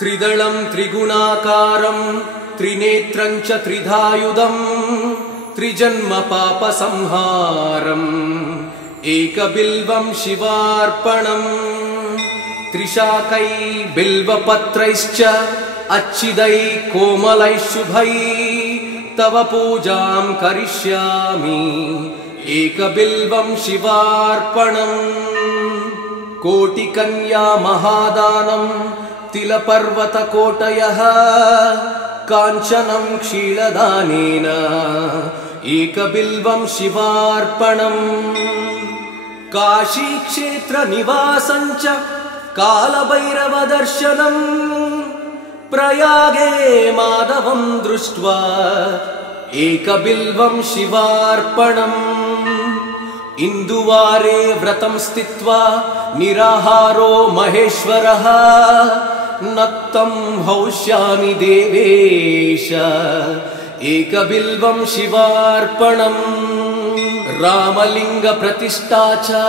त्रिदलं त्रिगुणाकारं त्रिनेत्रं च त्रिधायुधं त्रिजन्म पापसंहारम् एकबिल्वं शिवार्पणम् त्रिशाकै बिल्वपत्रैश्च अच्छिदै कोमलै शुभै तव पूजां करिष्यामि एकबिल्वं शिवार्पणम् कोटिकन्या महादानं तिलपर्वतकोटयः काञ्चनं क्षीरदानेन एकबिल्वं शिवार्पणम् काशीक्षेत्रनिवासं च कालभैरवदर्शनम् प्रयागे माधवं दृष्ट्वा एकबिल्वं शिवार्पणम् इन्दुवारे व्रतं स्थित्वा निराहारो महेश्वरः नक्तं हौष्यामि देवेश एकबिल्वं शिवार्पणम् रामलिङ्गप्रतिष्ठा च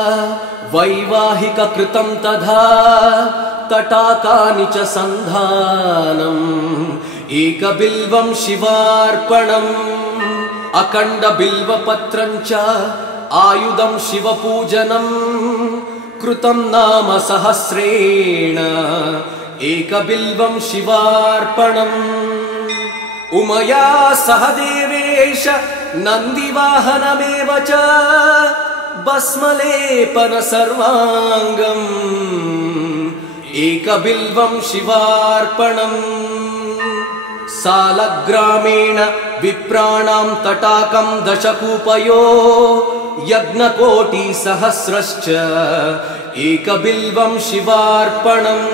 वैवाहिककृतं तथा तटाकानि च सन्धानम् एकबिल्वं शिवार्पणम् अखण्डबिल्वपत्रं च आयुधं शिवपूजनम् कृतं नाम सहस्रेण एकबिल्वं शिवार्पणम् उमया सह देवेश नन्दिवाहनमेव च भस्मलेपन सर्वाङ्गम् एकबिल्वं शिवार्पणम् सालग्रामेण विप्राणां तटाकं दशकूपयो यज्ञकोटिसहस्रश्च एकबिल्वं शिवार्पणम्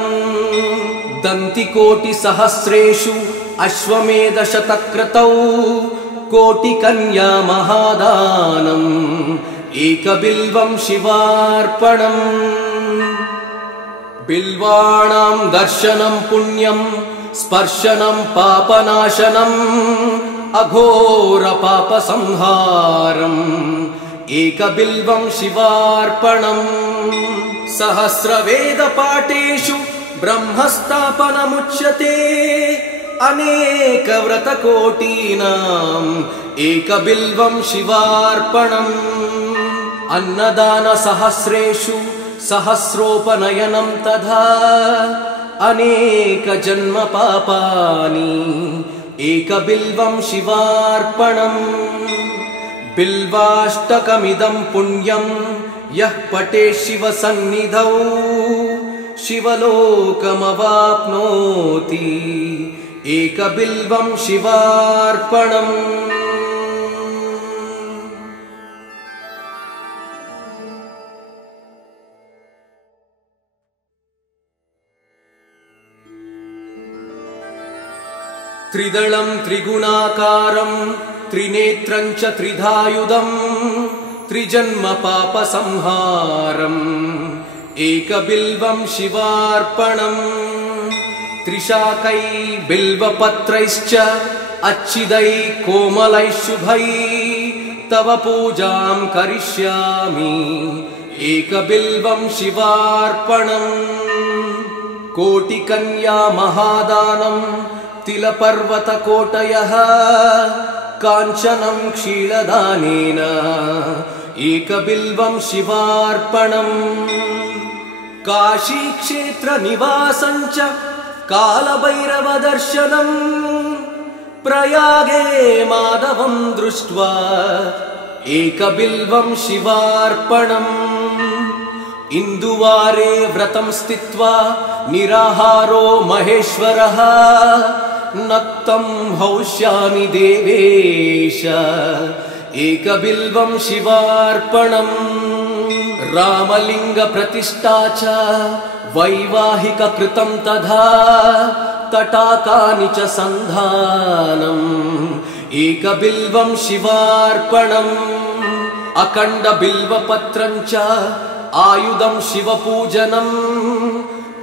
दन्तिकोटिसहस्रेषु अश्वमेधशतक्रतौ कोटिकन्या महादानम् एकबिल्वं शिवार्पणम् बिल्वाणां दर्शनं पुण्यं स्पर्शनं पापनाशनम् अघोरपापसंहारम् एकबिल्वं शिवार्पणम् सहस्रवेदपाठेषु ब्रह्मस्थापनमुच्यते अनेकव्रतकोटीनाम् एकबिल्वं शिवार्पणम् अन्नदानसहस्रेषु सहस्रोपनयनं तथा अनेकजन्मपापानि एकबिल्वं शिवार्पणम् बिल्वाष्टकमिदं पुण्यं यः पठेत् शिवसन्निधौ शिवलोकमवाप्नोति एकबिल्वं शिवार्पणम् त्रिदलं त्रिगुणाकारं त्रिनेत्रं च त्रिधायुधं त्रिजन्म पापसंहारम् एकबिल्वं शिवार्पणम् त्रिशाकै बिल्वपत्रैश्च अच्छिदै कोमलै शुभै तव पूजां करिष्यामि एकबिल्वं शिवार्पणम् कोटिकन्या महादानं तिलपर्वतकोटयः काञ्चनं क्षीरदानेन एकबिल्वं शिवार्पणम् काशीक्षेत्रनिवासं च कालभैरवदर्शनम् प्रयागे माधवं दृष्ट्वा एकबिल्वं शिवार्पणम् इन्दुवारे व्रतं स्थित्वा निराहारो महेश्वरः नक्तं हौष्यामि देवेश एकबिल्वं शिवार्पणम् रामलिङ्गप्रतिष्ठा च वैवाहिककृतं तथा तटाकानि च सन्धानम् एकबिल्वं शिवार्पणम् अखण्डबिल्वपत्रं च आयुधं शिवपूजनम्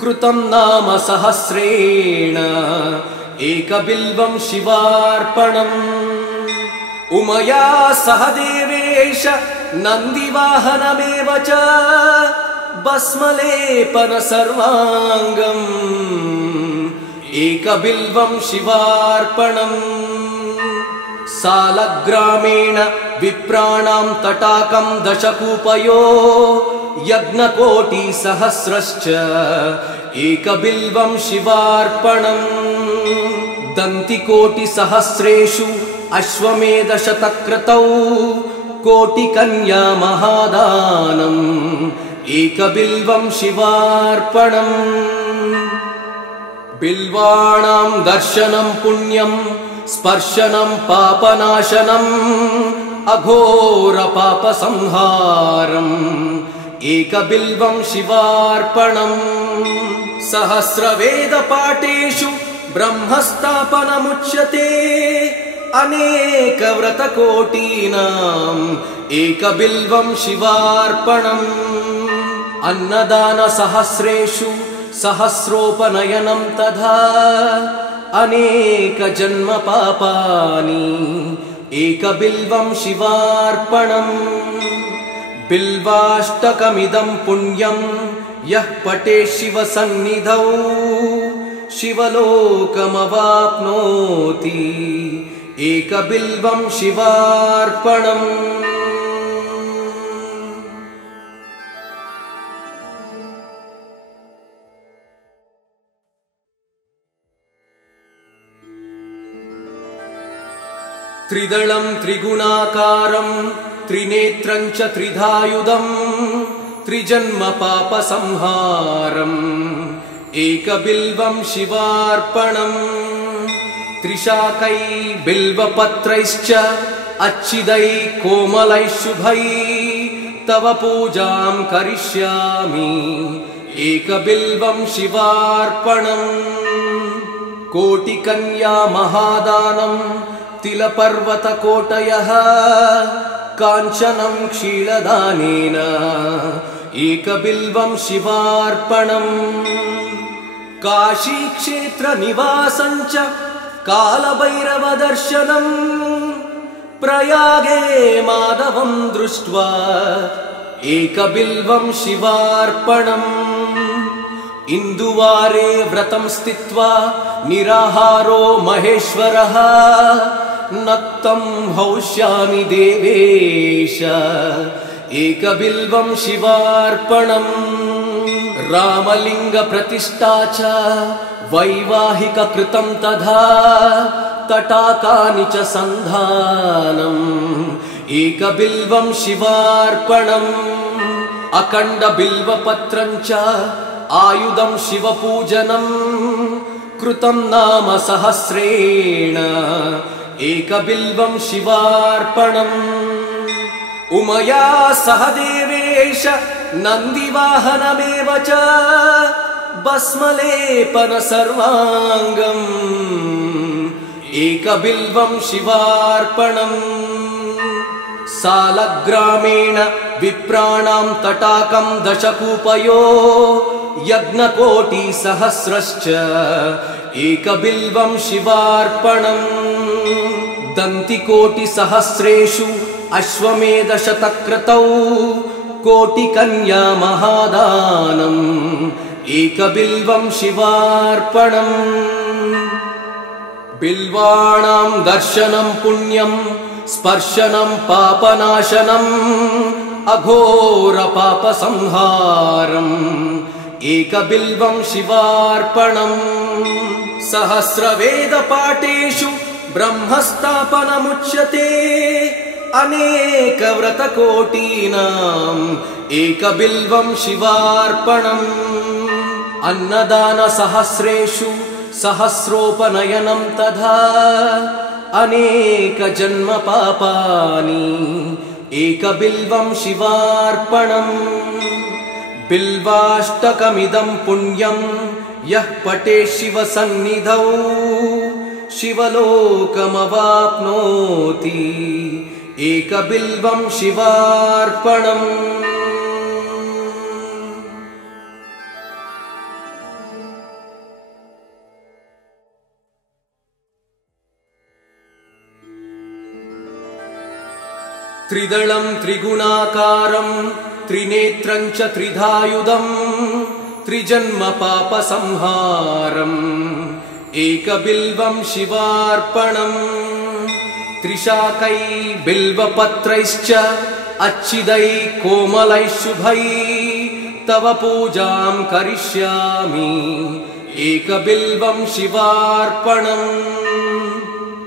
कृतं नाम सहस्रेण एकबिल्वं शिवार्पणम् उमया सह देवेश नन्दिवाहनमेव च भस्मलेपन सर्वाङ्गम् एकबिल्वं शिवार्पणम् सालग्रामेण विप्राणां तटाकं दशकूपयो यज्ञकोटिसहस्रश्च एकबिल्वं शिवार्पणम् दन्तिकोटिसहस्रेषु अश्वमेधशतक्रतौ कोटिकन्या महादानम् एकबिल्वं शिवार्पणम् बिल्वाणां दर्शनं पुण्यं स्पर्शनं पापनाशनम् अघोरपापसंहारम् एकबिल्वं शिवार्पणम् सहस्रवेदपाठेषु ब्रह्मस्थापनमुच्यते अनेकव्रतकोटीनाम् एकबिल्वं शिवार्पणम् अन्नदानसहस्रेषु सहस्रोपनयनं तथा अनेकजन्मपापानि एकबिल्वं शिवार्पणम् बिल्वाष्टकमिदं पुण्यं यः पठेत् शिवसन्निधौ शिवलोकमवाप्नोति एकबिल्वं शिवार्पणम् त्रिदलं त्रिगुणाकारं त्रिनेत्रं च त्रिधायुधं त्रिजन्मपापसंहारम् एकबिल्वं शिवार्पणम् त्रिशाकै बिल्वपत्रैश्च अच्छिदै कोमलै शुभै तव पूजां करिष्यामि एकबिल्वं शिवार्पणम् कोटिकन्या महादानं तिलपर्वतकोटयः काञ्चनं क्षीरदानेन एकबिल्वं शिवार्पणम् काशीक्षेत्रनिवासं च कालभैरवदर्शनम् प्रयागे माधवं दृष्ट्वा एकबिल्वं शिवार्पणम् इन्दुवारे व्रतं स्थित्वा निराहारो महेश्वरः नक्तं हौष्यामि देवेश एकबिल्वं शिवार्पणम् रामलिङ्गप्रतिष्ठा च वैवाहिककृतं तथा तटाकानि च सन्धानम् एकबिल्वं शिवार्पणम् अखण्डबिल्वपत्रं च आयुधं शिवपूजनं कृतं नाम सहस्रेण एकबिल्वं शिवार्पणम् उमया सह देवेश नन्दिवाहनमेव च भस्मलेपन सर्वाङ्गम् एकबिल्वं शिवार्पणम् सालग्रामेण विप्राणां तटाकं दशकूपयो यज्ञकोटिसहस्रश्च एकबिल्वं शिवार्पणम् दन्तिकोटिसहस्रेषु अश्वमेधशतक्रतौ कोटिकन्या महादानम् एकबिल्वं शिवार्पणम् बिल्वाणां दर्शनं पुण्यं स्पर्शनं पापनाशनम् अघोरपापसंहारम् एकबिल्वं शिवार्पणम् सहस्रवेदपाठेषु ब्रह्मस्थापनमुच्यते अनेकव्रतकोटीनाम् एकबिल्वं शिवार्पणम् अन्नदानसहस्रेषु सहस्रोपनयनं तथा अनेकजन्मपापानि एकबिल्वं शिवार्पणम् बिल्वाष्टकमिदं पुण्यं यः पठेत् शिवसन्निधौ शिवलोकमवाप्नोति एकबिल्वं शिवार्पणम् त्रिदलं त्रिगुणाकारं त्रिनेत्रं च त्रिधायुधं त्रिजन्मपापसंहारम् एकबिल्वं शिवार्पणम् त्रिशाकै बिल्वपत्रैश्च अच्छिदै कोमलै शुभै तव पूजां करिष्यामि एकबिल्वं शिवार्पणम्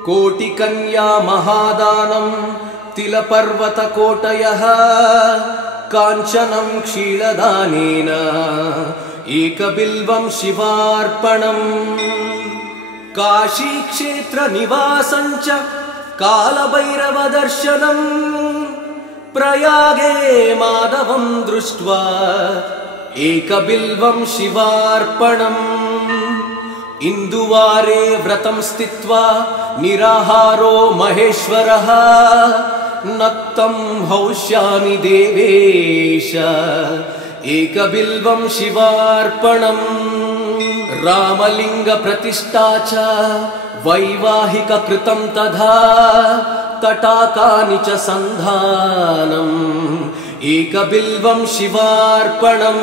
कोटिकन्या महादानं तिलपर्वतकोटयः काञ्चनं क्षीरदानेन एकबिल्वं शिवार्पणम् काशीक्षेत्रनिवासं च कालभैरवदर्शनम् प्रयागे माधवं दृष्ट्वा एकबिल्वं शिवार्पणम् इन्दुवारे व्रतं स्थित्वा निराहारो महेश्वरः नक्तं हौष्यामि देवेश एकबिल्वं शिवार्पणम् रामलिङ्गप्रतिष्ठा च वैवाहिककृतं तथा तटाकानि च सन्धानम् एकबिल्वं शिवार्पणम्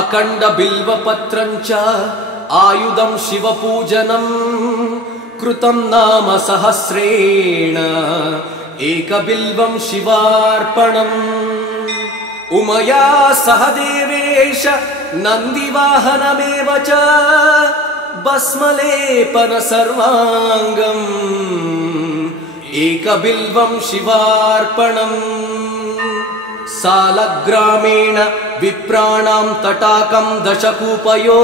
अखण्डबिल्वपत्रं च आयुधं शिवपूजनं कृतं नाम सहस्रेण एकबिल्वं शिवार्पणम् उमया सह देवेश नन्दिवाहनमेव च भस्मलेपन सर्वाङ्गम् एकबिल्वं शिवार्पणम् सालग्रामेण विप्राणां तटाकं दशकूपयो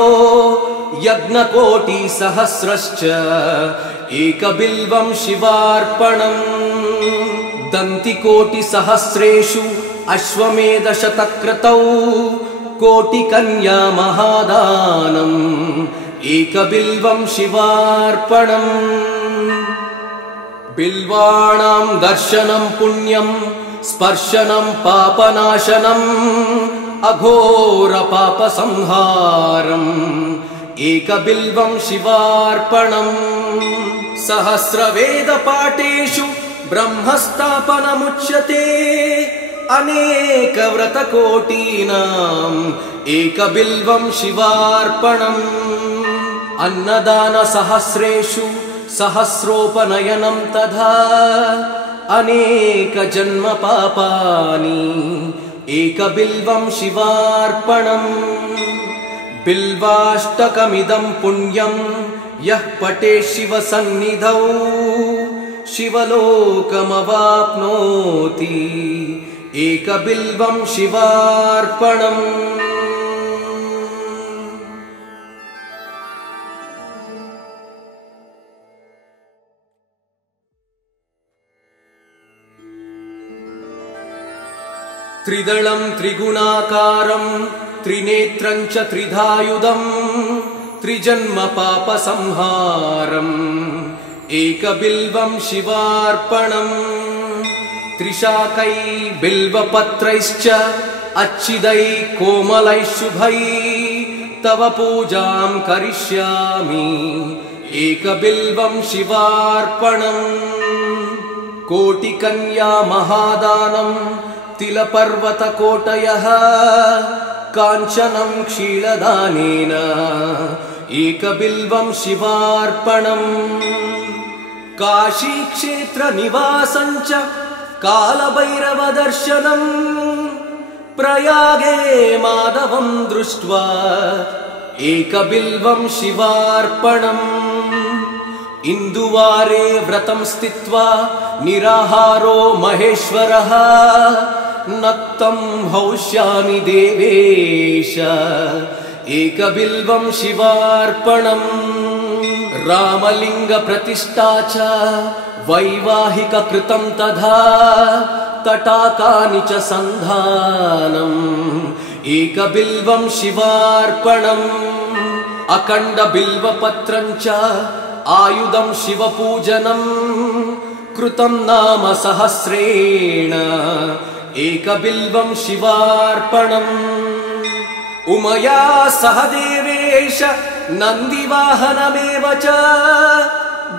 यज्ञकोटिसहस्रश्च एकबिल्वं शिवार्पणम् दन्तिकोटिसहस्रेषु अश्वमेधशतक्रतौ कोटिकन्या महादानम् एकबिल्वं शिवार्पणम् बिल्वाणां दर्शनं पुण्यं स्पर्शनं पापनाशनम् अघोरपापसंहारम् एकबिल्वं शिवार्पणम् सहस्रवेदपाठेषु ब्रह्मस्थापनमुच्यते अनेकव्रतकोटीनाम् एकबिल्वं शिवार्पणम् अन्नदानसहस्रेषु सहस्रोपनयनं तथा अनेकजन्मपापानि एकबिल्वं शिवार्पणम् बिल्वाष्टकमिदं पुण्यं यः पठेत् शिवसन्निधौ शिवलोकमवाप्नोति एकबिल्वं शिवार्पणम् त्रिदलं त्रिगुणाकारं त्रिनेत्रं च त्रिधायुधं त्रिजन्मपापसंहारम् एकबिल्वं शिवार्पणम् त्रिशाकै बिल्वपत्रैश्च अच्छिदै कोमलै शुभै तव पूजां करिष्यामि एकबिल्वं शिवार्पणम् कोटिकन्या महादानं तिलपर्वतकोटयः काञ्चनं क्षीरदानेन एकबिल्वं शिवार्पणम् काशीक्षेत्रनिवासं च कालभैरवदर्शनम् प्रयागे माधवं दृष्ट्वा एकबिल्वं शिवार्पणम् इन्दुवारे व्रतं स्थित्वा निराहारो महेश्वरः नक्तं हौष्यामि देवेश एकबिल्वं शिवार्पणम् रामलिङ्गप्रतिष्ठा च वैवाहिककृतं तथा तटाकानि च सन्धानम् एकबिल्वं शिवार्पणम् अखण्डबिल्वपत्रं च आयुधं शिवपूजनं कृतं नाम सहस्रेण एकबिल्वं शिवार्पणम् उमया सह देवेश नन्दिवाहनमेव च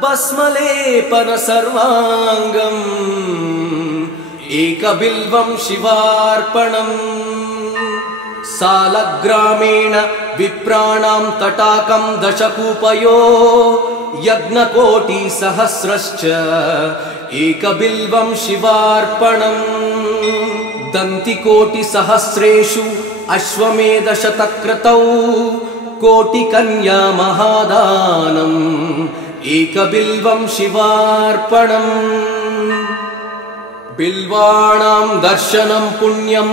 भस्मलेपन सर्वाङ्गम् एकबिल्वं शिवार्पणम् सालग्रामेण विप्राणां तटाकं दशकूपयो यज्ञकोटिसहस्रश्च एकबिल्वं शिवार्पणम् दन्तिकोटिसहस्रेषु अश्वमेधशतक्रतौ कोटिकन्या महादानम् एकबिल्वं शिवार्पणम् बिल्वाणां दर्शनं पुण्यं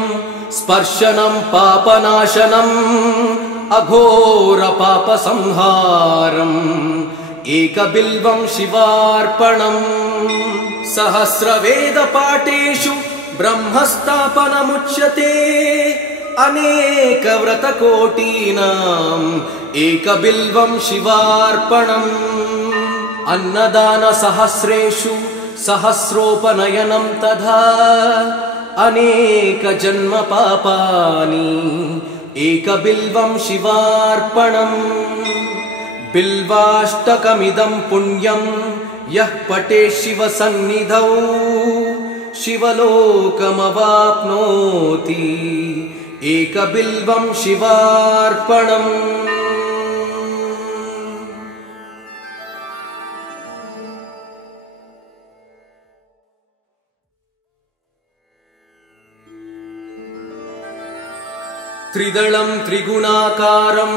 स्पर्शनं पापनाशनम् अघोरपापसंहारम् एकबिल्वं शिवार्पणम् सहस्रवेदपाठेषु ब्रह्मस्थापनमुच्यते अनेकव्रतकोटीनाम् एकबिल्वं शिवार्पणम् अन्नदानसहस्रेषु सहस्रोपनयनं तथा अनेकजन्मपापानि एकबिल्वं शिवार्पणम् बिल्वाष्टकमिदं पुण्यं यः पठेत् शिवसन्निधौ शिवलोकमवाप्नोति एकबिल्वं शिवार्पणम् त्रिदलं त्रिगुणाकारं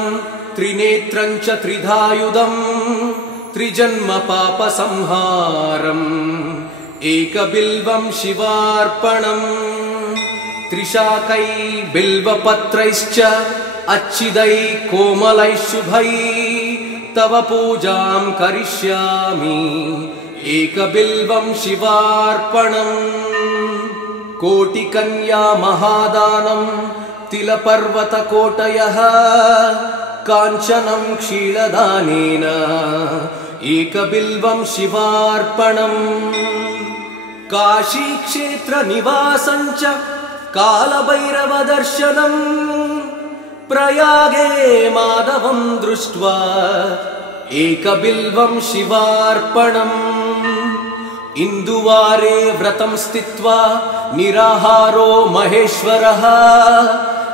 त्रिनेत्रं च त्रिधायुधं त्रिजन्मपापसंहारम् एकबिल्वं शिवार्पणम् त्रिशाकै बिल्वपत्रैश्च अच्छिदै कोमलैः शुभै तव पूजां करिष्यामि एकबिल्वं शिवार्पणम् कोटिकन्या महादानं तिलपर्वतकोटयः काञ्चनं क्षीरदानेन एकबिल्वं शिवार्पणम् काशीक्षेत्रनिवासं च कालभैरवदर्शनम् प्रयागे माधवं दृष्ट्वा एकबिल्वं शिवार्पणम् इन्दुवारे व्रतं स्थित्वा निराहारो महेश्वरः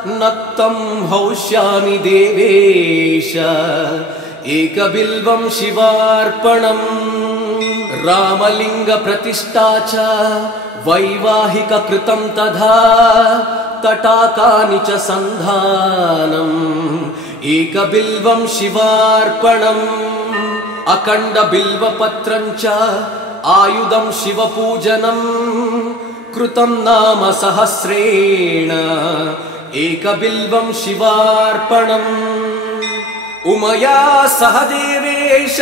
नक्तं हौष्यामि देवेश एकबिल्वं शिवार्पणम् रामलिङ्गप्रतिष्ठा च वैवाहिककृतं तथा तटाकानि च सन्धानम् एकबिल्वं शिवार्पणम् अखण्डबिल्वपत्रं च आयुधं शिवपूजनं कृतं नाम सहस्रेण एकबिल्वं शिवार्पणम् उमया सह देवेश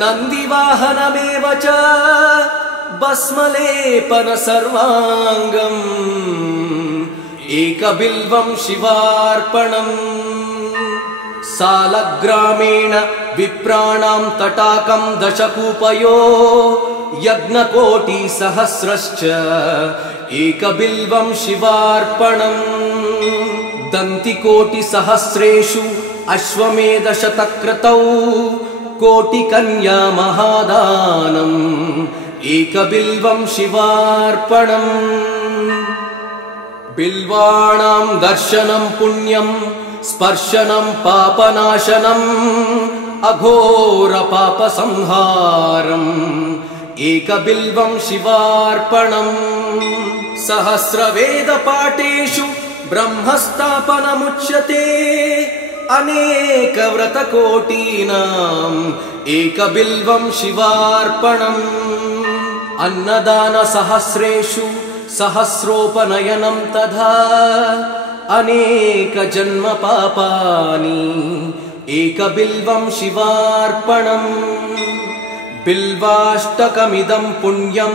नन्दिवाहनमेव च भस्मलेपन सर्वाङ्गम् एकबिल्वं शिवार्पणम् सालग्रामेण विप्राणां तटाकं दशकूपयो यज्ञकोटिसहस्रश्च एकबिल्वं शिवार्पणम् दन्तिकोटिसहस्रेषु अश्वमेधशतक्रतौ कोटिकन्या महादानम् एकबिल्वं शिवार्पणम् बिल्वाणां दर्शनं पुण्यं स्पर्शनं पापनाशनम् अघोरपापसंहारम् एकबिल्वं शिवार्पणम् सहस्रवेदपाठेषु ब्रह्मस्थापनमुच्यते अनेकव्रतकोटीनाम् एकबिल्वं शिवार्पणम् अन्नदानसहस्रेषु सहस्रोपनयनं तथा अनेकजन्मपापानि एकबिल्वं शिवार्पणम् बिल्वाष्टकमिदं पुण्यं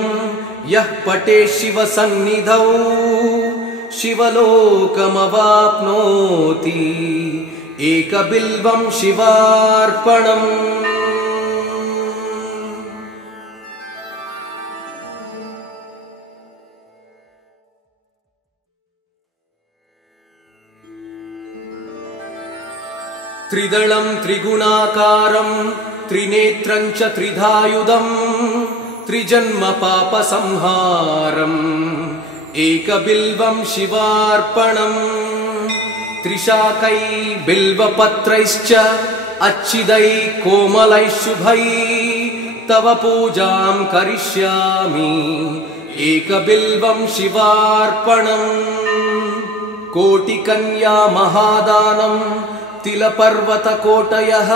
यः पठेत् शिवसन्निधौ शिवलोकमवाप्नोति एकबिल्वं शिवार्पणम् त्रिदलं त्रिगुणाकारं त्रिनेत्रं च त्रिधायुधं त्रिजन्मपापसंहारम् एकबिल्वं शिवार्पणम् त्रिशाकै बिल्वपत्रैश्च अच्छिदै कोमलै शुभै तव पूजां करिष्यामि एकबिल्वं शिवार्पणम् कोटिकन्या महादानं तिलपर्वतकोटयः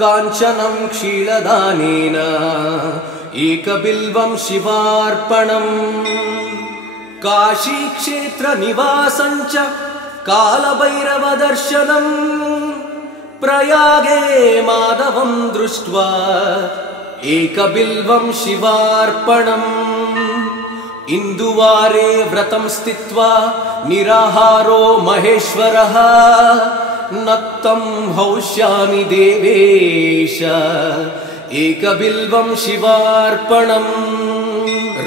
काञ्चनं क्षीरदानेन एकबिल्वं शिवार्पणम् काशीक्षेत्रनिवासं च कालभैरवदर्शनम् प्रयागे माधवं दृष्ट्वा एकबिल्वं शिवार्पणम् इन्दुवारे व्रतं स्थित्वा निराहारो महेश्वरः नक्तं हौष्यामि देवेश एकबिल्वं शिवार्पणम्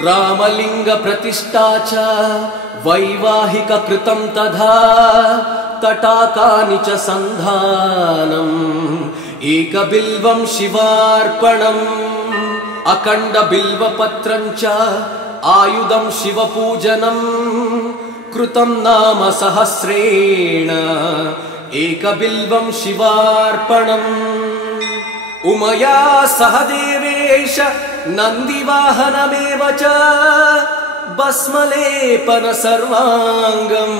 रामलिङ्गप्रतिष्ठा च वैवाहिककृतं तथा तटाकानि च सन्धानम् एकबिल्वं शिवार्पणम् अखण्डबिल्वपत्रं च आयुधं शिवपूजनं कृतं नाम सहस्रेण एकबिल्वं शिवार्पणम् उमया सह देवेश नन्दिवाहनमेव च भस्मलेपन सर्वाङ्गम्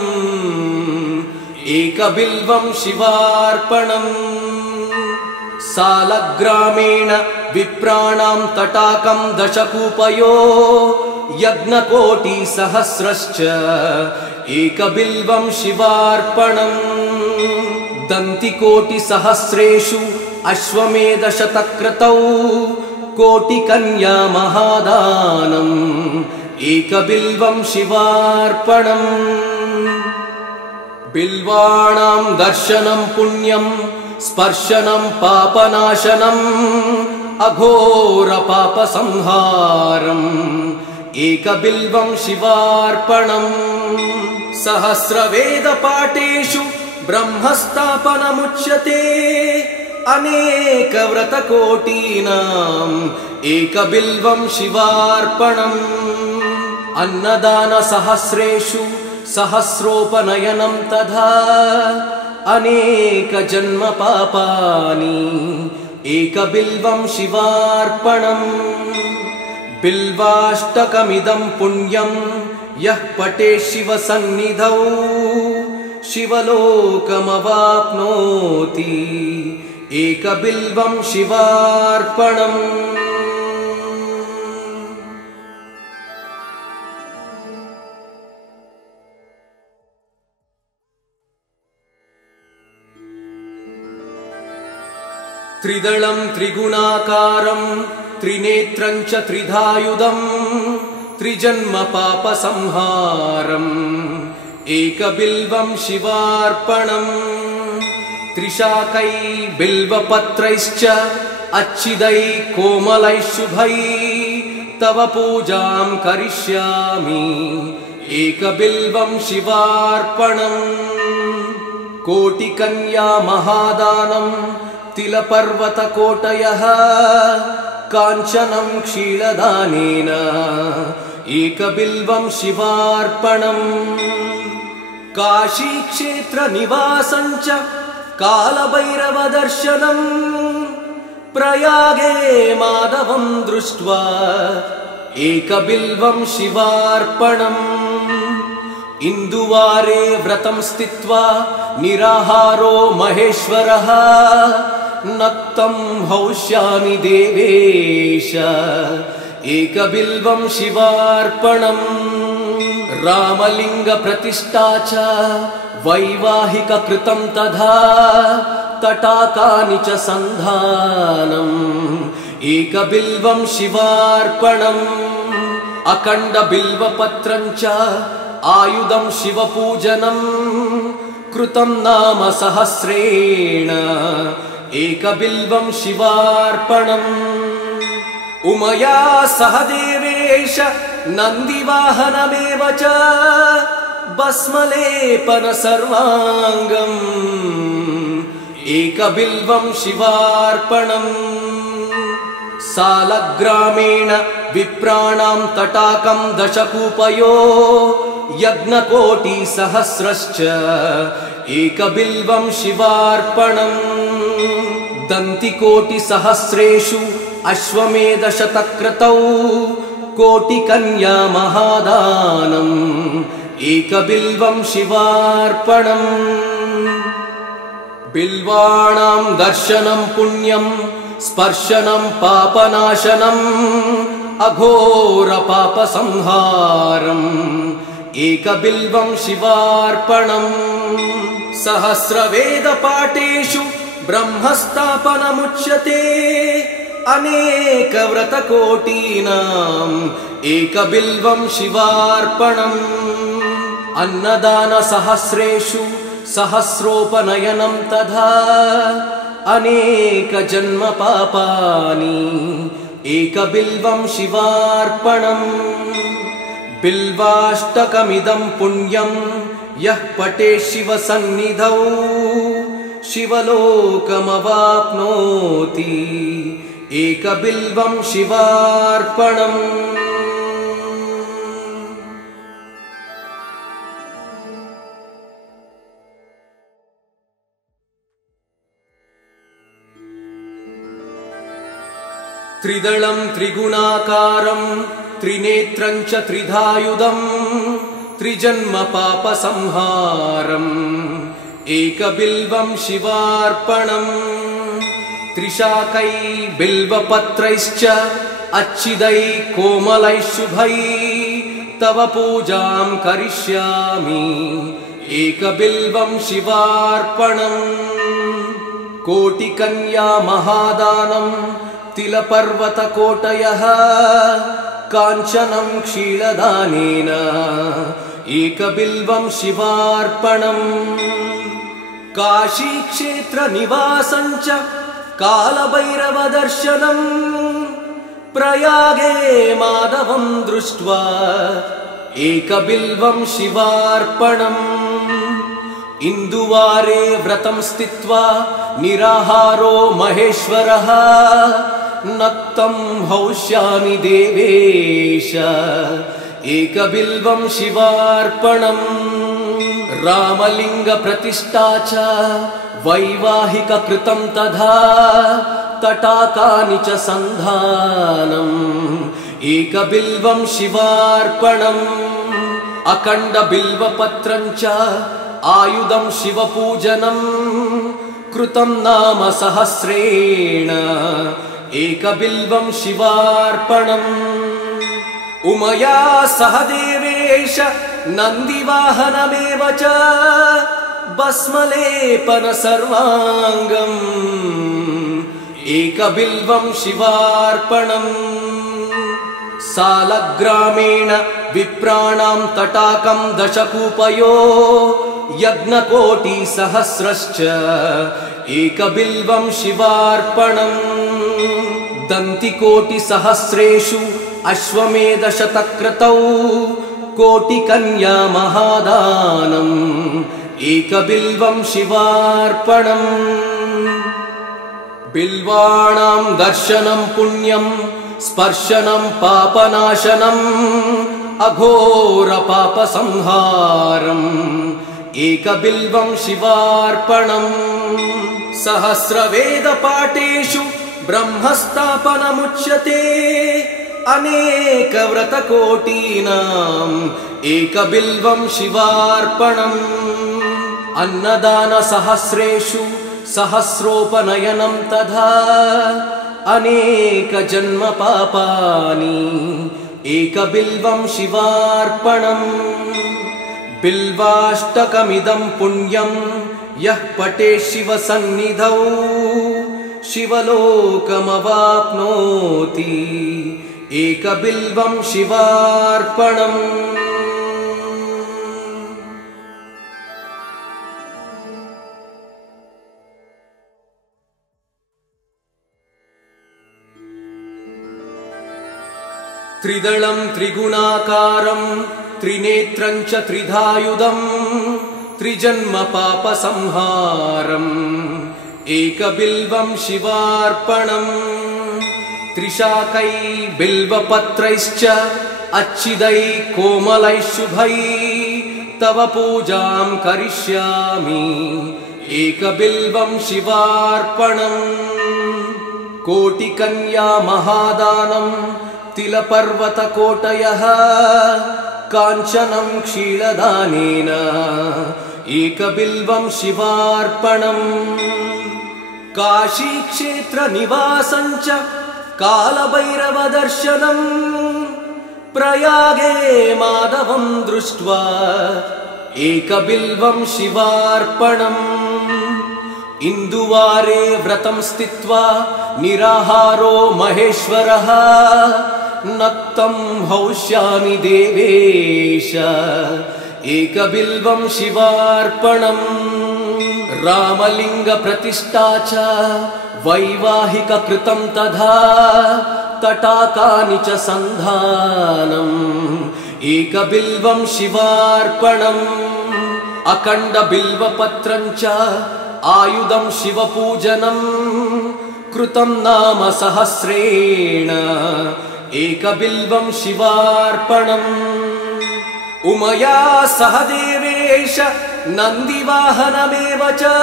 एकबिल्वं शिवार्पणम् सालग्रामेण विप्राणां तटाकं दशकूपयो यज्ञकोटिसहस्रश्च एकबिल्वं शिवार्पणम् दन्तिकोटिसहस्रेषु अश्वमेधशतक्रतौ कोटिकन्या महादानम् एकबिल्वं शिवार्पणम् बिल्वाणां दर्शनं पुण्यं स्पर्शनं पापनाशनम् अघोरपापसंहारम् एकबिल्वं शिवार्पणम् सहस्रवेदपाठेषु ब्रह्मस्थापनमुच्यते अनेकव्रतकोटीनाम् एकबिल्वं शिवार्पणम् अन्नदानसहस्रेषु सहस्रोपनयनं तथा अनेकजन्मपापानि एकबिल्वं शिवार्पणम् बिल्वाष्टकमिदं पुण्यं यः पठेत् शिवसन्निधौ शिवलोकमवाप्नोति एकबिल्वं शिवार्पणम् त्रिदलं त्रिगुणाकारं त्रिनेत्रं च त्रिधायुधं त्रिजन्मपापसंहारम् एकबिल्वं शिवार्पणम् त्रिशाकै बिल्वपत्रैश्च अच्छिदै कोमलै शुभै तव पूजां करिष्यामि एकबिल्वं शिवार्पणम् कोटिकन्या महादानं तिलपर्वतकोटयः काञ्चनं क्षीरदानेन एकबिल्वं शिवार्पणम् काशीक्षेत्रनिवासं च कालभैरवदर्शनम् प्रयागे माधवं दृष्ट्वा एकबिल्वं शिवार्पणम् इन्दुवारे व्रतं स्थित्वा निराहारो महेश्वरः नक्तं हौष्यामि देवेश एकबिल्वं शिवार्पणम् रामलिङ्गप्रतिष्ठा च वैवाहिककृतं तथा तटाकानि च सन्धानम् एकबिल्वं शिवार्पणम् अखण्डबिल्वपत्रं च आयुधं शिवपूजनं कृतं नाम सहस्रेण एकबिल्वं शिवार्पणम् उमया सह देवेश नन्दिवाहनमेव च भस्मलेपन सर्वाङ्गम् एकबिल्वं शिवार्पणम् सालग्रामेण विप्राणां तटाकं दशकूपयो यज्ञकोटिसहस्रश्च एकबिल्वं शिवार्पणम् दन्तिकोटिसहस्रेषु अश्वमेधशतक्रतौ कोटिकन्या महादानम् एकबिल्वं शिवार्पणम् बिल्वाणां दर्शनं पुण्यं स्पर्शनं पापनाशनम् अघोरपापसंहारम् एकबिल्वं शिवार्पणम् सहस्रवेदपाठेषु ब्रह्मस्थापनमुच्यते अनेकव्रतकोटीनाम् एकबिल्वं शिवार्पणम् अन्नदानसहस्रेषु सहस्रोपनयनं तथा अनेकजन्मपापानि एकबिल्वं शिवार्पणम् बिल्वाष्टकमिदं पुण्यं यः पठेत् शिवसन्निधौ शिवलोकमवाप्नोति एकबिल्वं शिवार्पणम् त्रिदलं त्रिगुणाकारं त्रिनेत्रं च त्रिधायुधं त्रिजन्मपापसंहारम् एकबिल्वं शिवार्पणम् त्रिशाकै बिल्वपत्रैश्च अच्छिदै कोमलै शुभै तव पूजां करिष्यामि एकबिल्वं शिवार्पणम् कोटिकन्या महादानं तिलपर्वतकोटयः काञ्चनं क्षीरदानेन एकबिल्वं शिवार्पणम् काशीक्षेत्रनिवासं च कालभैरवदर्शनम् प्रयागे माधवं दृष्ट्वा एकबिल्वं शिवार्पणम् इन्दुवारे व्रतं स्थित्वा निराहारो महेश्वरः नक्तं हौष्यामि देवेश एकबिल्वं शिवार्पणम् रामलिङ्गप्रतिष्ठा च वैवाहिककृतं तथा तटाकानि च सन्धानम् एकबिल्वं शिवार्पणम् अखण्डबिल्वपत्रं च आयुधं शिवपूजनं कृतं नाम सहस्रेण एकबिल्वं शिवार्पणम् उमया सह देवेश नन्दिवाहनमेव च भस्मलेपन सर्वाङ्गम् एकबिल्वं शिवार्पणम् सालग्रामेण विप्राणां तटाकं दशकूपयो यज्ञकोटिसहस्रश्च एकबिल्वं शिवार्पणम् दन्तिकोटिसहस्रेषु अश्वमेधशतक्रतौ कोटिकन्या महादानम् एकबिल्वं शिवार्पणम् बिल्वाणां दर्शनं पुण्यं स्पर्शनं पापनाशनम् अघोरपापसंहारम् एकबिल्वं शिवार्पणम् सहस्रवेदपाठेषु ब्रह्मस्थापनमुच्यते अनेकव्रतकोटीनाम् एकबिल्वं शिवार्पणम् अन्नदानसहस्रेषु सहस्रोपनयनं तथा अनेकजन्मपापानि एकबिल्वं शिवार्पणम् बिल्वाष्टकमिदं पुण्यं यः पठेत् शिवसन्निधौ शिवलोकमवाप्नोति एकबिल्वं शिवार्पणम् त्रिदलं त्रिगुणाकारं त्रिनेत्रं च त्रिधायुधं त्रिजन्मपापसंहारम् एकबिल्वं शिवार्पणम् त्रिशाकै बिल्वपत्रैश्च अच्छिदै कोमलै शुभै तव पूजां करिष्यामि एकबिल्वं शिवार्पणम् कोटिकन्या महादानं तिलपर्वतकोटयः काञ्चनं क्षीरदानेन एकबिल्वं शिवार्पणम् काशीक्षेत्रनिवासं च कालभैरवदर्शनम् प्रयागे माधवं दृष्ट्वा एकबिल्वं शिवार्पणम् इन्दुवारे व्रतं स्थित्वा निराहारो महेश्वरः नक्तं हौष्यामि देवेश एकबिल्वं शिवार्पणम् रामलिङ्गप्रतिष्ठा च वैवाहिककृतं तथा तटाकानि च सन्धानम् एकबिल्वं शिवार्पणम् अखण्डबिल्वपत्रं च आयुधं शिवपूजनं कृतं नाम सहस्रेण एकबिल्वं शिवार्पणम् उमया सह देवेश नन्दिवाहनमेव च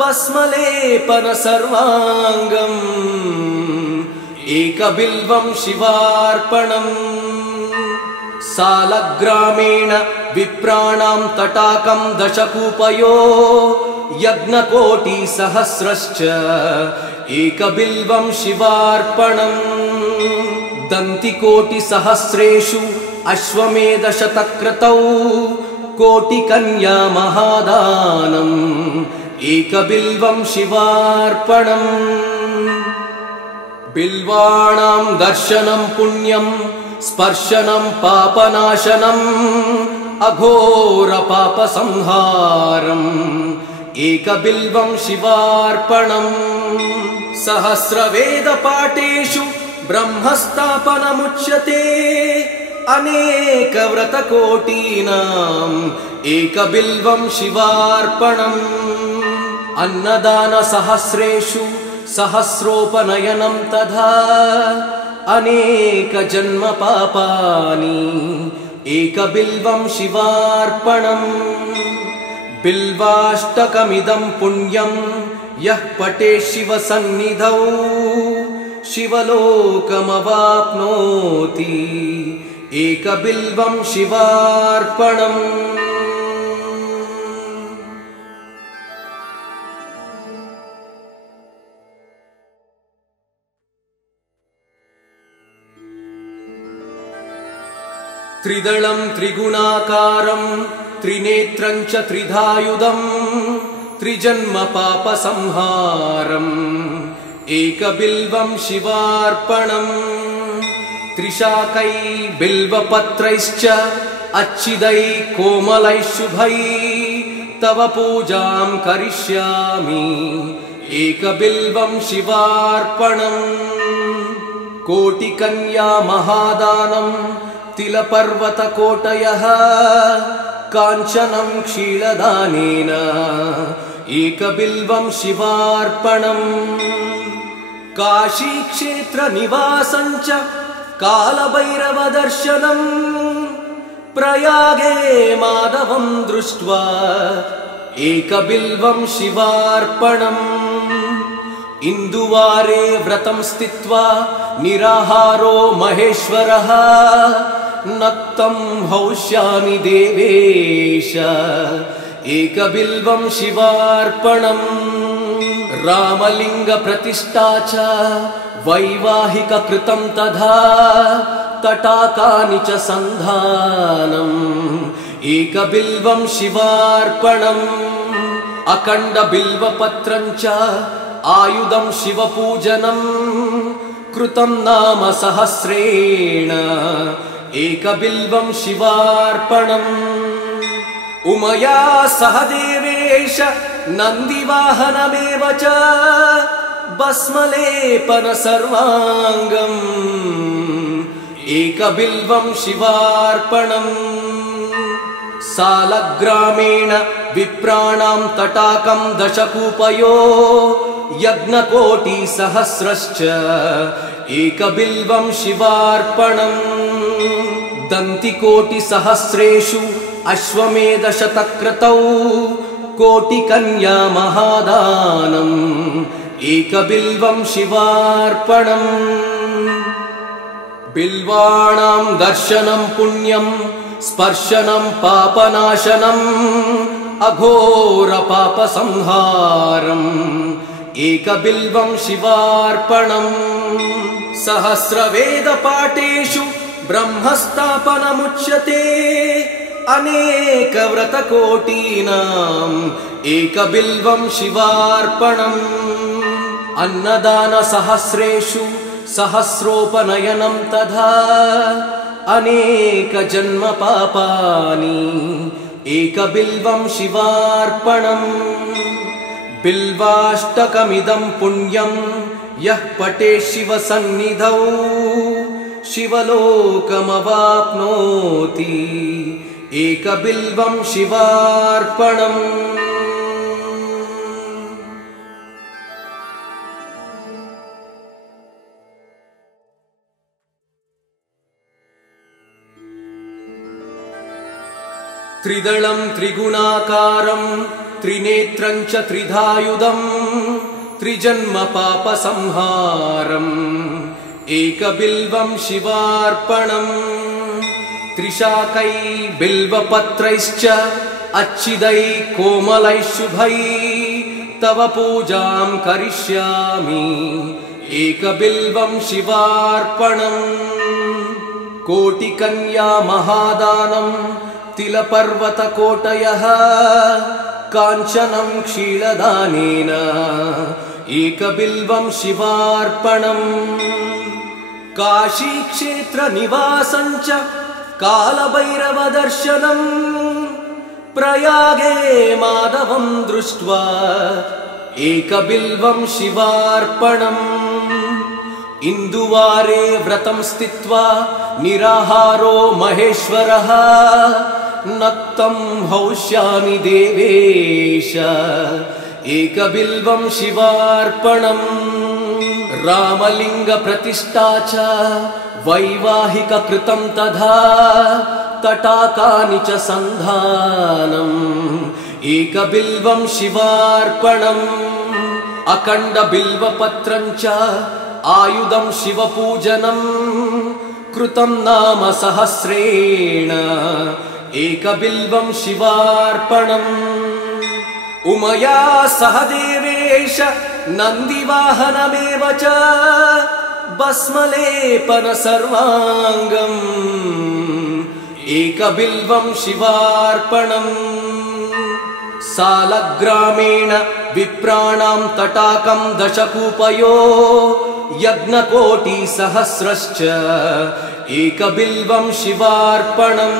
भस्मलेपन सर्वाङ्गम् एकबिल्वं शिवार्पणम् सालग्रामेण विप्राणां तटाकं दशकूपयो यज्ञकोटिसहस्रश्च एकबिल्वं शिवार्पणम् दन्तिकोटिसहस्रेषु अश्वमेधशतक्रतौ कोटिकन्या महादानम् एकबिल्वं शिवार्पणम् बिल्वाणां दर्शनं पुण्यं स्पर्शनं पापनाशनम् अघोरपापसंहारम् एकबिल्वं शिवार्पणम् सहस्रवेदपाठेषु ब्रह्मस्थापनमुच्यते अनेकव्रतकोटीनाम् एकबिल्वं शिवार्पणम् अन्नदानसहस्रेषु सहस्रोपनयनं तथा अनेकजन्मपापानि एकबिल्वं शिवार्पणम् बिल्वाष्टकमिदं पुण्यं यः पठेत् शिवसन्निधौ शिवलोकमवाप्नोति एकबिल्वं शिवार्पणम् त्रिदलं त्रिगुणाकारं त्रिनेत्रं च त्रिधायुधं त्रिजन्मपापसंहारम् एकबिल्वं शिवार्पणम् त्रिशाकै बिल्वपत्रैश्च अच्छिदै कोमलै शुभै तव पूजां करिष्यामि एकबिल्वं शिवार्पणम् कोटिकन्या महादानं तिलपर्वतकोटयः काञ्चनं क्षीरदानेन एकबिल्वं शिवार्पणम् काशीक्षेत्रनिवासं च कालभैरवदर्शनम् प्रयागे माधवं दृष्ट्वा एकबिल्वं शिवार्पणम् इन्दुवारे व्रतं स्थित्वा निराहारो महेश्वरः नक्तं हौष्यामि देवेश एकबिल्वं शिवार्पणम् रामलिङ्गप्रतिष्ठा च वैवाहिककृतं तथा तटाकानि च सन्धानम् एकबिल्वं शिवार्पणम् अखण्डबिल्वपत्रं च आयुधं शिवपूजनं कृतं नाम सहस्रेण एकबिल्वं शिवार्पणम् उमया सह देवेश नन्दिवाहनमेव च भस्मलेपन सर्वाङ्गम् एकबिल्वं शिवार्पणम् सालग्रामेण विप्राणां तटाकं दशकूपयो यज्ञकोटिसहस्रश्च एकबिल्वं शिवार्पणम् दन्तिकोटिसहस्रेषु अश्वमेधशतक्रतौ कोटिकन्या महादानम् एकबिल्वं शिवार्पणम् बिल्वाणां दर्शनं पुण्यं स्पर्शनं पापनाशनम् अघोरपापसंहारम् एकबिल्वं शिवार्पणम् सहस्रवेदपाठेषु ब्रह्मस्थापनमुच्यते अनेकव्रतकोटीनाम् एकबिल्वं शिवार्पणम् अन्नदानसहस्रेषु सहस्रोपनयनं तथा अनेकजन्मपापानि एकबिल्वं शिवार्पणम् बिल्वाष्टकमिदं पुण्यं यः पठेत् शिवसन्निधौ शिवलोकमवाप्नोति एकबिल्वं शिवार्पणम् त्रिदलं त्रिगुणाकारं त्रिनेत्रं च त्रिधायुधं त्रिजन्मपापसंहारम् एकबिल्वं शिवार्पणम् त्रिशाकै बिल्वपत्रैश्च अच्छिदै कोमलै शुभै तव पूजां करिष्यामि एकबिल्वं शिवार्पणम् कोटिकन्या महादानं तिलपर्वतकोटयः काञ्चनं क्षीरदानेन एकबिल्वं शिवार्पणम् काशीक्षेत्रनिवासं च कालभैरवदर्शनम् प्रयागे माधवं दृष्ट्वा एकबिल्वं शिवार्पणम् इन्दुवारे व्रतं स्थित्वा निराहारो महेश्वरः नक्तं हौष्यामि देवेश एकबिल्वं शिवार्पणम् रामलिङ्गप्रतिष्ठा च वैवाहिककृतं तथा तटाकानि च सन्धानम् एकबिल्वं शिवार्पणम् अखण्डबिल्वपत्रं च आयुधं शिवपूजनं कृतं नाम सहस्रेण एकबिल्वं शिवार्पणम् उमया सह देवेश नन्दिवाहनमेव च भस्मलेपन सर्वाङ्गम् एकबिल्वं शिवार्पणम् सालग्रामेण विप्राणां तटाकं दशकूपयो यज्ञकोटिसहस्रश्च एकबिल्वं शिवार्पणम्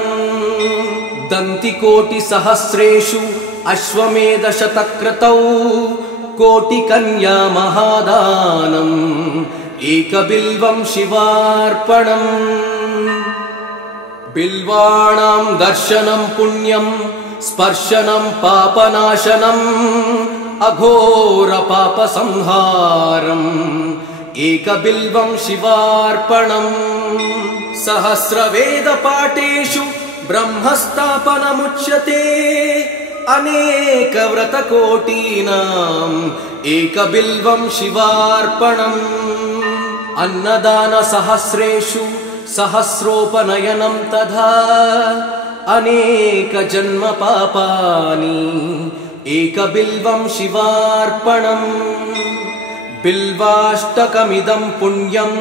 दन्तिकोटिसहस्रेषु अश्वमेधशतक्रतौ कोटिकन्या महादानम् एकबिल्वं शिवार्पणम् बिल्वाणां दर्शनं पुण्यं स्पर्शनं पापनाशनम् अघोरपापसंहारम् एकबिल्वं शिवार्पणम् सहस्रवेदपाठेषु ब्रह्मस्थापनमुच्यते अनेकव्रतकोटीनाम् एकबिल्वं शिवार्पणम् अन्नदानसहस्रेषु सहस्रोपनयनं तथा अनेकजन्मपापानि एकबिल्वं शिवार्पणम् बिल्वाष्टकमिदं पुण्यं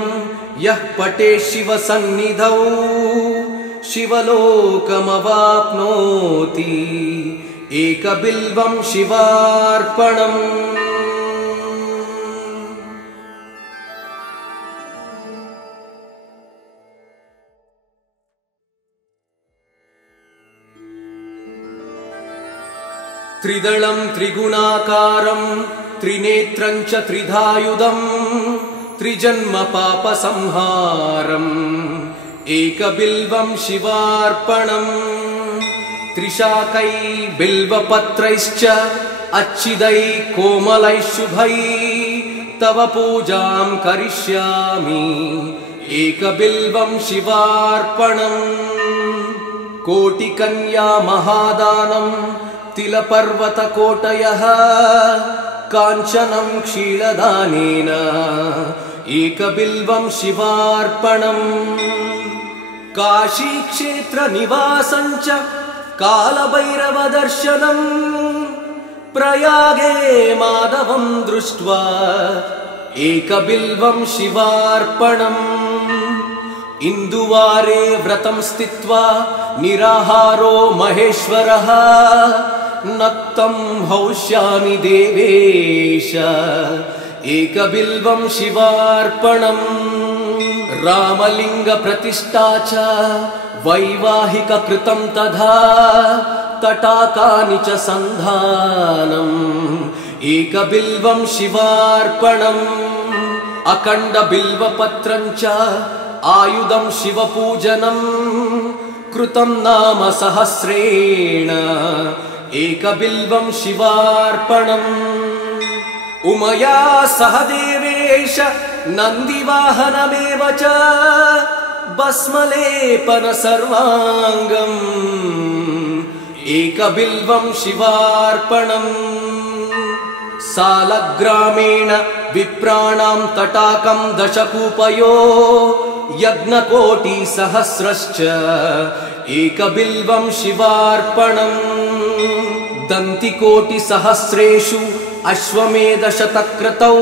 यः पठेत् शिवसन्निधौ शिवलोकमवाप्नोति एकबिल्वं शिवार्पणम् त्रिदलं त्रिगुणाकारं त्रिनेत्रं च त्रिधायुधं त्रिजन्मपापसंहारम् एकबिल्वं शिवार्पणम् त्रिशाकै बिल्वपत्रैश्च अच्छिदै कोमलै शुभै तव पूजां करिष्यामि एकबिल्वं शिवार्पणम् कोटिकन्या महादानं तिलपर्वतकोटयः काञ्चनं क्षीरदानेन एकबिल्वं शिवार्पणम् काशीक्षेत्रनिवासं च कालभैरवदर्शनम् प्रयागे माधवं दृष्ट्वा एकबिल्वं शिवार्पणम् इन्दुवारे व्रतं स्थित्वा निराहारो महेश्वरः नक्तं हौष्यामि देवेश एकबिल्वं शिवार्पणम् रामलिङ्गप्रतिष्ठा च वैवाहिककृतं तथा तटाकानि च सन्धानम् एकबिल्वं शिवार्पणम् अखण्डबिल्वपत्रं च आयुधं शिवपूजनं कृतं नाम सहस्रेण एकबिल्वं शिवार्पणम् उमया सह देवेश नन्दिवाहनमेव च भस्मलेपन सर्वाङ्गम् एकबिल्वं शिवार्पणम् सालग्रामेण विप्राणां तटाकं दशकूपयो यज्ञकोटिसहस्रश्च एकबिल्वं शिवार्पणम् दन्तिकोटिसहस्रेषु अश्वमेधशतक्रतौ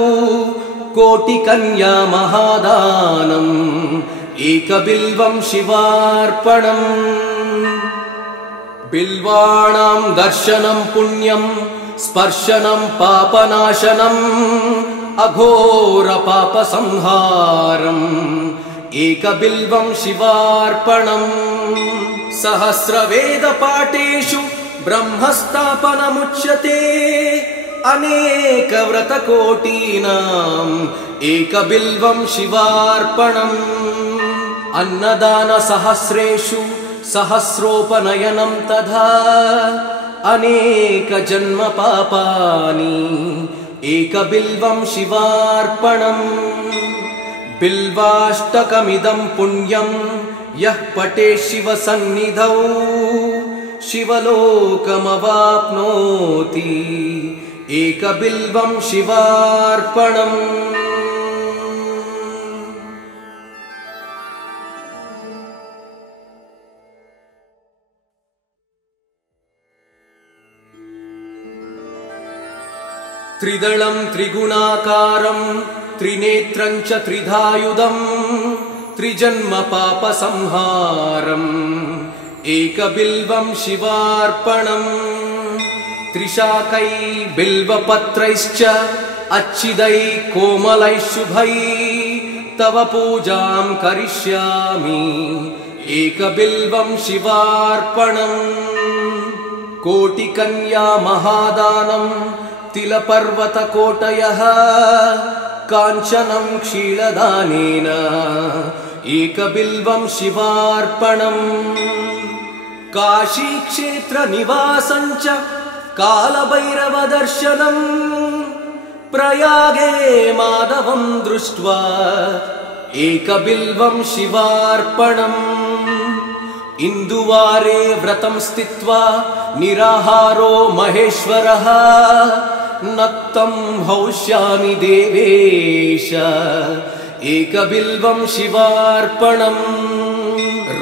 कोटिकन्या महादानम् एकबिल्वं शिवार्पणम् बिल्वाणां दर्शनं पुण्यं स्पर्शनं पापनाशनम् अघोरपापसंहारम् एकबिल्वं शिवार्पणम् सहस्रवेदपाठेषु ब्रह्मस्थापनमुच्यते अनेकव्रतकोटीनाम् एकबिल्वं शिवार्पणम् अन्नदानसहस्रेषु सहस्रोपनयनं तथा अनेकजन्मपापानि एकबिल्वं शिवार्पणम् बिल्वाष्टकमिदं पुण्यं यः पठेत् शिवसन्निधौ शिवलोकमवाप्नोति एकबिल्वं शिवार्पणम् त्रिदलं त्रिगुणाकारं त्रिनेत्रं च त्रिधायुधं त्रिजन्मपापसंहारम् एकबिल्वं शिवार्पणम् त्रिशाकै बिल्वपत्रैश्च अच्छिदै कोमलै शुभै तव पूजां करिष्यामि एकबिल्वं शिवार्पणम् कोटिकन्या महादानं तिलपर्वतकोटयः काञ्चनं क्षीरदानेन एकबिल्वं शिवार्पणम् काशीक्षेत्रनिवासं च कालभैरवदर्शनम् प्रयागे माधवं दृष्ट्वा एकबिल्वं शिवार्पणम् इन्दुवारे व्रतं स्थित्वा निराहारो महेश्वरः नक्तं हौष्यामि देवेश एकबिल्वं शिवार्पणम्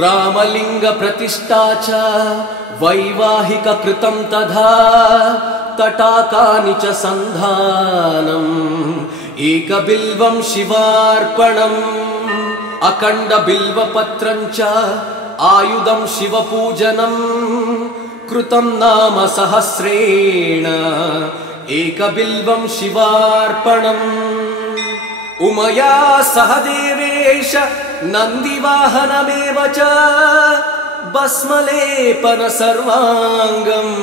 रामलिङ्गप्रतिष्ठा च वैवाहिककृतं तथा तटाकानि च सन्धानम् एकबिल्वं शिवार्पणम् अखण्डबिल्वपत्रं च आयुधं शिवपूजनं कृतं नाम सहस्रेण एकबिल्वं शिवार्पणम् उमया सह देवेश नन्दिवाहनमेव च भस्मलेपन सर्वाङ्गम्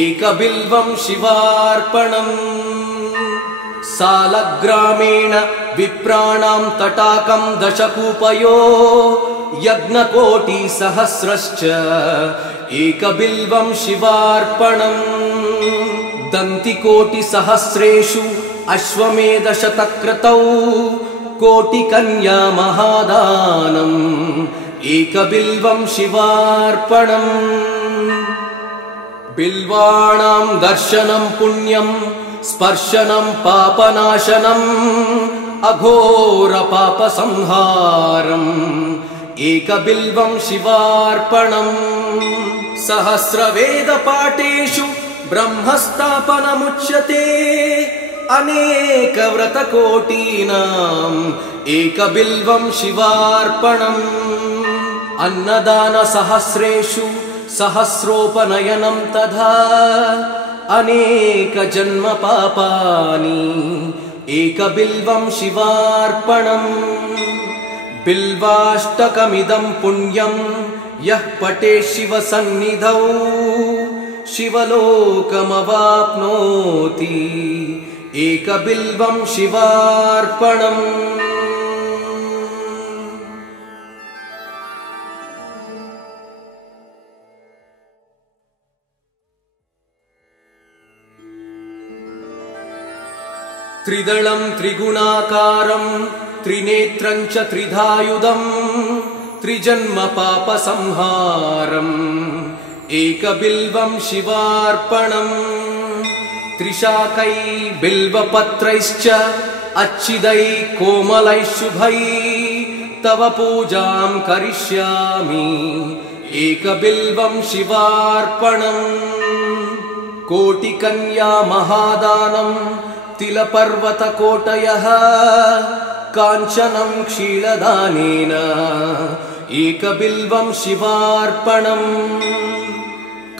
एकबिल्वं शिवार्पणम् सालग्रामेण विप्राणां तटाकं दशकूपयो यज्ञकोटिसहस्रश्च एकबिल्वं शिवार्पणम् दन्तिकोटिसहस्रेषु अश्वमेधशतक्रतौ कोटिकन्या महादानम् एकबिल्वं शिवार्पणम् बिल्वाणां दर्शनं पुण्यं स्पर्शनं पापनाशनम् अघोरपापसंहारम् एकबिल्वं शिवार्पणम् सहस्रवेदपाठेषु ब्रह्मस्थापनमुच्यते अनेकव्रतकोटीनाम् एकबिल्वं शिवार्पणम् अन्नदानसहस्रेषु सहस्रोपनयनं तथा अनेकजन्मपापानि एकबिल्वं शिवार्पणम् बिल्वाष्टकमिदं पुण्यं यः पठेत् शिवसन्निधौ शिवलोकमवाप्नोति एकबिल्वं शिवार्पणम् त्रिदलं त्रिगुणाकारं त्रिनेत्रं च त्रिधायुधं त्रिजन्मपापसंहारम् एकबिल्वं शिवार्पणम् त्रिशाकै बिल्वपत्रैश्च अच्छिदै कोमलै शुभै तव पूजां करिष्यामि एकबिल्वं शिवार्पणम् कोटिकन्या महादानं तिलपर्वतकोटयः काञ्चनं क्षीरदानेन एकबिल्वं शिवार्पणम्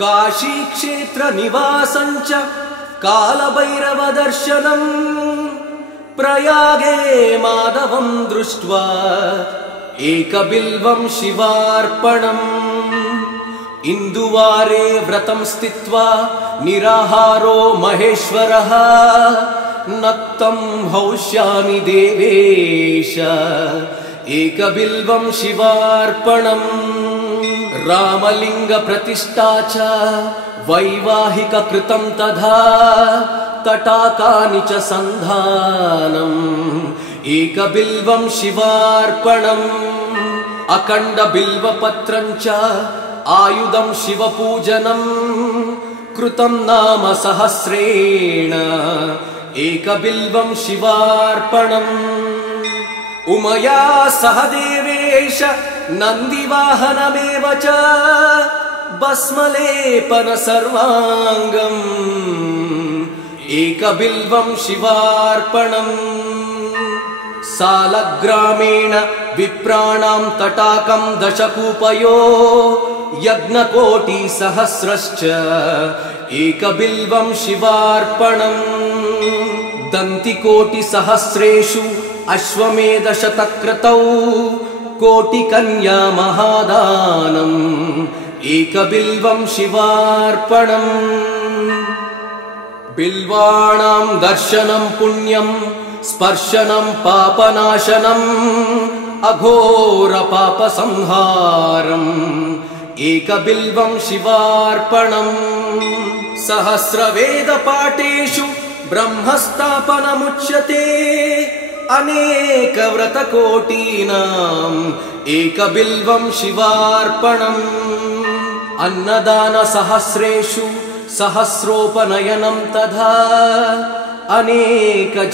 काशीक्षेत्रनिवासं च कालभैरवदर्शनम् प्रयागे माधवं दृष्ट्वा एकबिल्वं शिवार्पणम् इन्दुवारे व्रतं स्थित्वा निराहारो महेश्वरः नक्तं हौष्यामि देवेश एकबिल्वं शिवार्पणम् रामलिङ्गप्रतिष्ठा च वैवाहिककृतं तथा तटाकानि च सन्धानम् एकबिल्वं शिवार्पणम् अखण्डबिल्वपत्रं च आयुधं शिवपूजनं कृतं नाम सहस्रेण एकबिल्वं शिवार्पणम् उमया सह देवेश नन्दिवाहनमेव च भस्मलेपन सर्वाङ्गम् एकबिल्वं शिवार्पणम् सालग्रामेण विप्राणां तटाकं दशकूपयो यज्ञकोटिसहस्रश्च एकबिल्वं शिवार्पणम् दन्तिकोटिसहस्रेषु अश्वमेधशतक्रतौ कोटिकन्या महादानम् एकबिल्वं शिवार्पणम् बिल्वाणां दर्शनं पुण्यं स्पर्शनं पापनाशनम् अघोरपापसंहारम् एकबिल्वं शिवार्पणम् सहस्रवेदपाठेषु ब्रह्मस्थापनमुच्यते अनेकव्रतकोटीनाम् एकबिल्वं शिवार्पणम् अन्नदानसहस्रेषु सहस्रोपनयनं तथा अनेकजन्मपापानि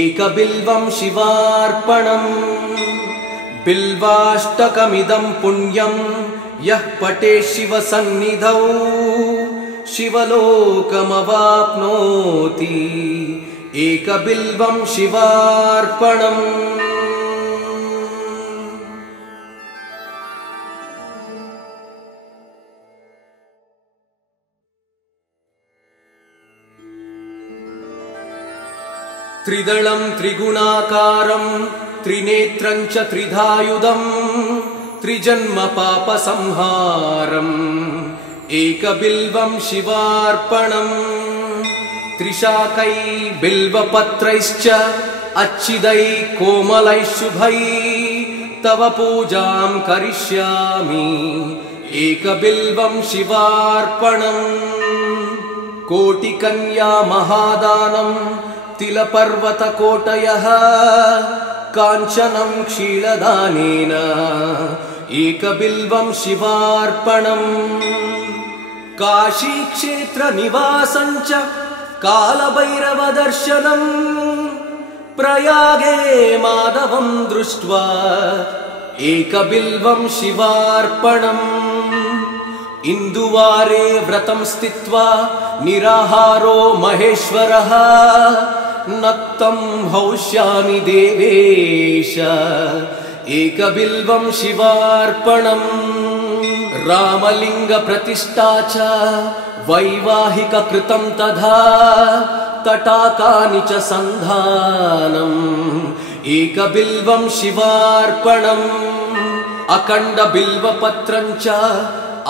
एकबिल्वं शिवार्पणम् बिल्वाष्टकमिदं पुण्यं यः पठेत् शिवसन्निधौ शिवलोकमवाप्नोति एकबिल्वं शिवार्पणम् त्रिदलं त्रिगुणाकारं त्रिनेत्रं च त्रिधायुधं त्रिजन्मपापसंहारम् एकबिल्वं शिवार्पणम् त्रिशाकै बिल्वपत्रैश्च अच्छिदै कोमलै शुभै तव पूजां करिष्यामि एकबिल्वं शिवार्पणम् कोटिकन्या महादानं तिलपर्वतकोटयः काञ्चनं क्षीलदानेन एकबिल्वं शिवार्पणम् काशीक्षेत्रनिवासं च कालभैरवदर्शनम् प्रयागे माधवं दृष्ट्वा एकबिल्वं शिवार्पणम् इन्दुवारे व्रतं स्थित्वा निराहारो महेश्वरः नक्तं हौष्यामि देवेश एकबिल्वं शिवार्पणम् रामलिंग प्रतिष्ठा च वैवाहिक कृतं तथा तटाकानि च सन्धानम् एकबिल्वं शिवार्पणम् अखण्ड बिल्वपत्रं च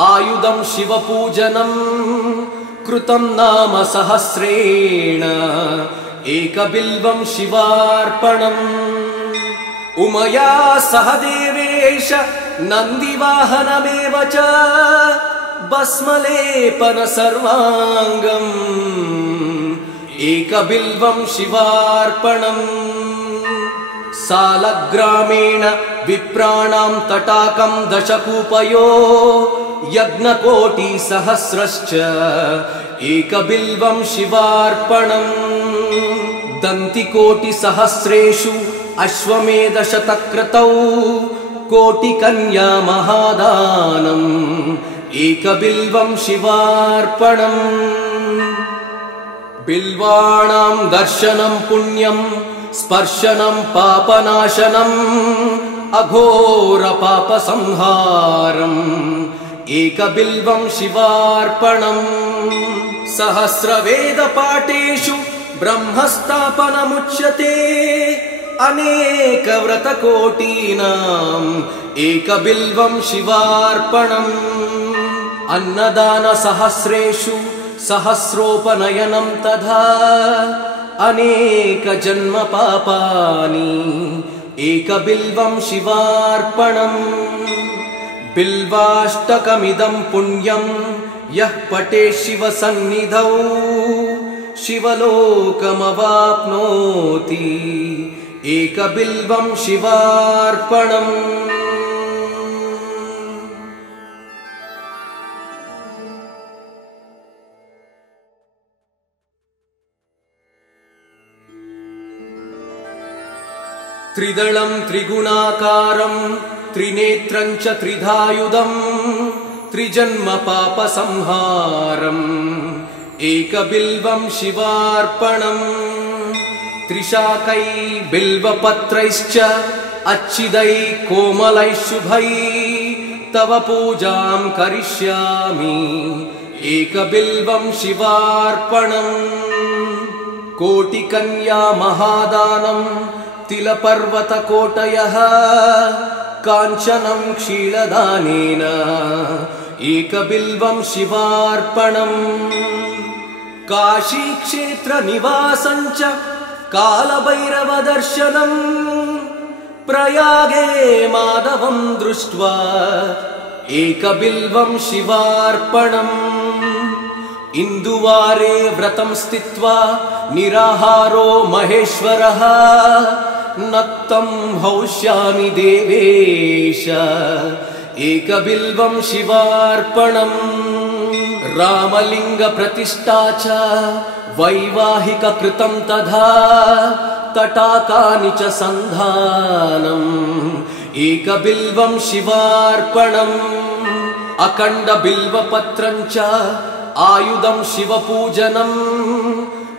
आयुधं शिवपूजनं कृतं नाम सहस्रेण एकबिल्वं शिवार्पणम् उमया सह देवेश नन्दिवाहनमेव च भस्मलेपन सर्वाङ्गम् एकबिल्वं शिवार्पणम् सालग्रामेण विप्राणां तटाकं दशकूपयो यज्ञकोटिसहस्रश्च एकबिल्वं शिवार्पणम् दन्तिकोटिसहस्रेषु अश्वमेधशतक्रतौ कोटिकन्या महादानम् एकबिल्वं शिवार्पणम् बिल्वाणां दर्शनं पुण्यं स्पर्शनं पापनाशनम् अघोर पापसंहारम् एकबिल्वं शिवार्पणम् सहस्रवेदपाठेषु ब्रह्मस्थापनमुच्यते अनेक व्रतकोटीनाम् एकबिल्वं शिवार्पणम् अन्नदान सहस्रेषु सहस्रोपनयनं तथा अनेक जन्म पापानि एकबिल्वं शिवार्पणम् बिल्वाष्टकमिदं पुण्यं यः पठेत् शिवसन्निधौ शिवलोकमवाप्नोति एकबिल्वं शिवार्पणम् त्रिदलं त्रिगुणाकारं त्रिनेत्रं च त्रिधायुधं त्रिजन्म पापसंहारम् एकबिल्वं शिवार्पणम् त्रिशाकै बिल्वपत्रैश्च अच्छिदै कोमलै शुभै तव पूजां करिष्यामि एकबिल्वं शिवार्पणम् कोटिकन्या महादानं तिलपर्वतकोटयः काञ्चनं क्षीलदानेन एकबिल्वं शिवार्पणम् काशीक्षेत्रनिवासं च कालभैरवदर्शनम् प्रयागे माधवं दृष्ट्वा एकबिल्वं शिवार्पणम् इन्दुवारे व्रतं स्थित्वा निराहारो महेश्वरः नक्तं हौष्यामि देवेश एकबिल्वं शिवार्पणम् रामलिंग प्रतिष्ठा च वैवाहिक कृतं तथा तटाकानि च सन्धानम् एकबिल्वं शिवार्पणम् अखण्ड बिल्वपत्रं च आयुधं शिवपूजनं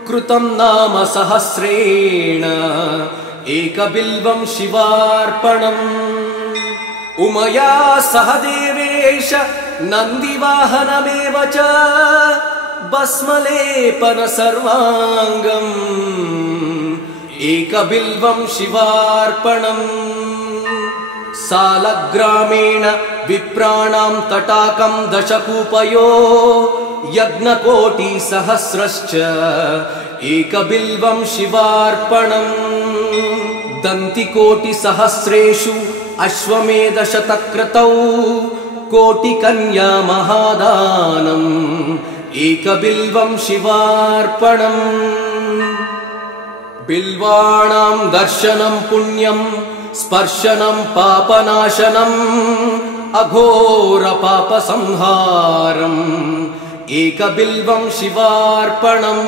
कृतं नाम सहस्रेण एकबिल्वं शिवार्पणम् उमया सह देवेश नन्दिवाहनमेव च भस्मलेपन सर्वाङ्गम् एकबिल्वं शिवार्पणम् सालग्रामेण विप्राणां तटाकं दशकूपयो यज्ञकोटिसहस्रश्च एकबिल्वं शिवार्पणम् दन्तिकोटिसहस्रेषु अश्वमेधशतक्रतौ कोटिकन्या महादानम् एकबिल्वं शिवार्पणम् बिल्वाणां दर्शनं पुण्यं स्पर्शनं पापनाशनम् अघोर पापसंहारम् एकबिल्वं शिवार्पणम्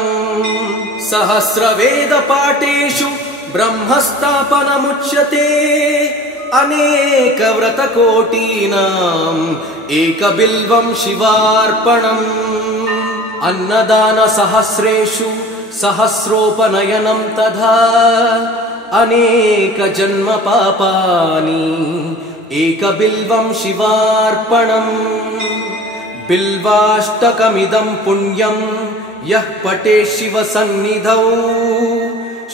सहस्रवेदपाठेषु ब्रह्मस्थापनमुच्यते अनेकव्रतकोटीनाम् एकबिल्वं शिवार्पणम् अन्नदानसहस्रेषु सहस्रोपनयनं तथा अनेकजन्मपापानि एकबिल्वं शिवार्पणम् बिल्वाष्टकमिदं पुण्यं यः पठेत् शिवसन्निधौ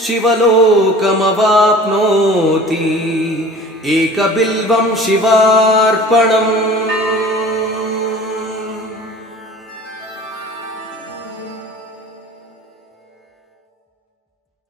शिवलोकमवाप्नोति एकबिल्वं शिवार्पणम्।